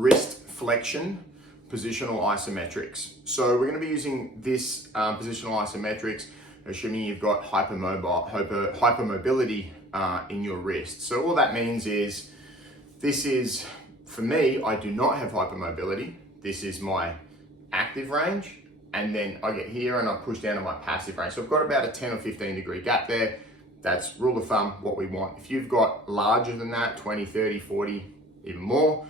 wrist flexion, positional isometrics. So we're going to be using this positional isometrics, assuming you've got hypermobility in your wrist. So all that means is, this is, for me, I do not have hypermobility. This is my active range, and then I get here and I push down to my passive range. So I've got about a 10 or 15 degree gap there. That's rule of thumb, what we want. If you've got larger than that, 20, 30, 40, even more,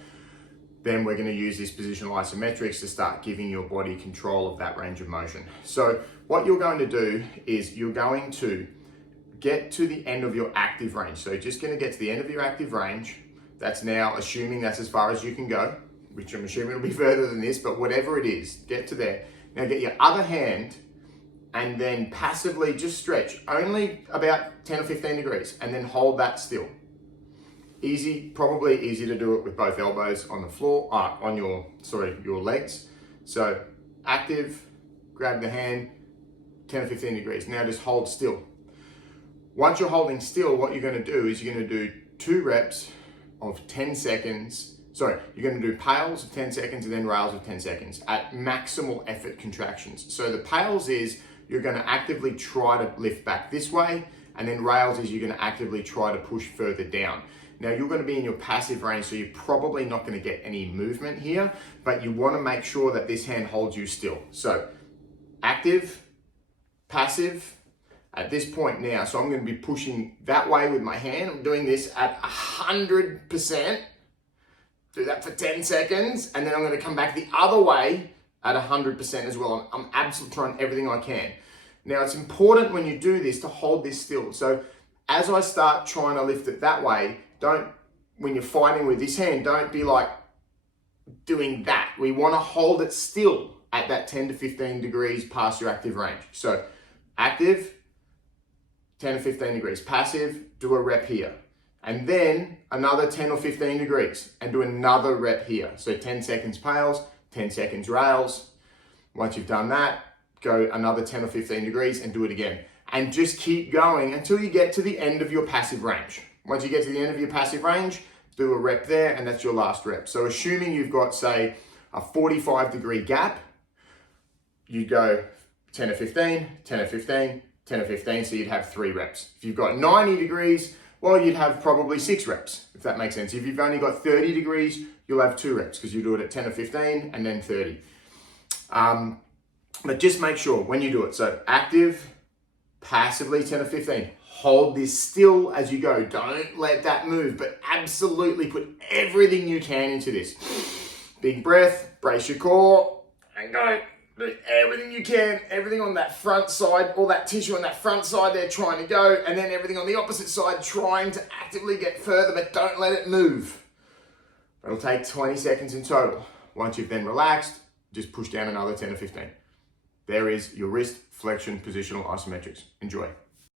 then we're going to use this positional isometrics to start giving your body control of that range of motion. So what you're going to do is you're going to get to the end of your active range. So you're just going to get to the end of your active range. That's now assuming that's as far as you can go, which I'm assuming will be further than this, but whatever it is, get to there. Now get your other hand and then passively just stretch only about 10 or 15 degrees and then hold that still. Easy, probably easy to do it with both elbows on the floor, on your legs. So active, grab the hand, 10 or 15 degrees. Now just hold still. Once you're holding still, what you're going to do is you're going to do 2 reps of 10 seconds. Sorry, you're going to do pails of 10 seconds and then rails of 10 seconds at maximal effort contractions. So the pails is you're going to actively try to lift back this way, and then rails is you're going to actively try to push further down. Now you're going to be in your passive range, so you're probably not going to get any movement here, but you want to make sure that this hand holds you still. So active, passive, at this point now, so I'm going to be pushing that way with my hand. I'm doing this at 100%. Do that for 10 seconds, and then I'm going to come back the other way at 100% as well. I'm absolutely trying everything I can. Now it's important when you do this to hold this still. So as I start trying to lift it that way, when you're fighting with this hand, don't be like doing that. We want to hold it still at that 10 to 15 degrees past your active range. So active, 10 to 15 degrees. Passive, do a rep here. And then another 10 or 15 degrees and do another rep here. So 10 seconds pails, 10 seconds rails. Once you've done that, go another 10 or 15 degrees and do it again. And just keep going until you get to the end of your passive range. Once you get to the end of your passive range, do a rep there, and that's your last rep. So assuming you've got, say, a 45 degree gap, you go 10 or 15, 10 or 15, 10 or 15, so you'd have 3 reps. If you've got 90 degrees, well, you'd have probably 6 reps, if that makes sense. If you've only got 30 degrees, you'll have 2 reps because you do it at 10 or 15 and then 30. But just make sure when you do it. So active, passively 10 or 15. Hold this still as you go. Don't let that move, but absolutely put everything you can into this. Big breath, brace your core, and go. Do everything you can, everything on that front side, all that tissue on that front side there trying to go, and then everything on the opposite side trying to actively get further, but don't let it move. It'll take 20 seconds in total. Once you've then relaxed, just push down another 10 or 15. There is your wrist flexion positional isometrics. Enjoy.